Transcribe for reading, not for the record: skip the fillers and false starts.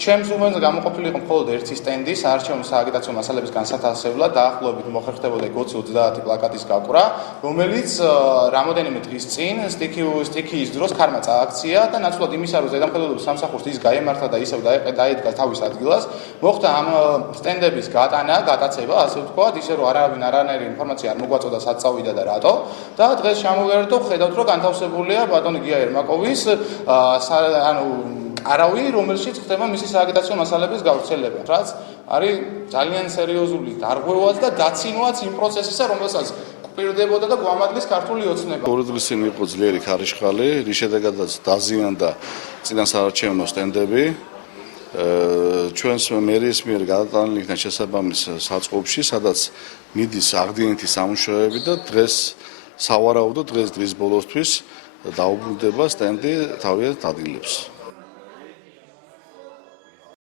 ჩემს უბანზე გამოყოფილი იყო მხოლოდ ერთი სტენდი საარჩევნო სააგიტაციო მასალების განსათავსებლად, დაახლოებით მოხერხდებოდა 20-30 პლაკატის გაკვრა, რომელიც რამოდენიმე დღის წინ სტიქიის დროს ქარმა წააქცია და ნაცვლად იმისა, რომ ზედამხედველობის სამსახურს ის გაემართა და ისევ დაედგა თავის ადგილას, მოხდა ამ სტენდების გატანა, გატაცება, ასე ვთქვათ, ისე რომ არანაირი ინფორმაცია არ მოგვაწოდა სად წავიდა და რატო და დღეს ჩამოვიარეთ, ხედავთ, რომ განთავსებულია ბატონი გია ერმაკოვის არავი, რომელშიც ხდება მისი სააგიტაციო მასალების გავრცელება, რაც არის ძალიან სერიოზული დარღვევაც და დაცინვაც იმ პროცესისა, რომელსაც გვპირდებოდა და გვამადლის ქართული ოცნება. ორი დღის წინ იყო ძლიერი ქარიშხალი, რის შედეგადაც დაზიანდა წინასაარჩევნო სტენდები. ჩვენს მერიის მიერ გადატანილი იქნა შესაბამის საწყობში, სადაც მიდის აღდგენითი სამუშაოები და დღეს სავარაუდოდ დღის ბოლოსთვის დაუბრუნდება სტენდი თავიანთ ადგილებს.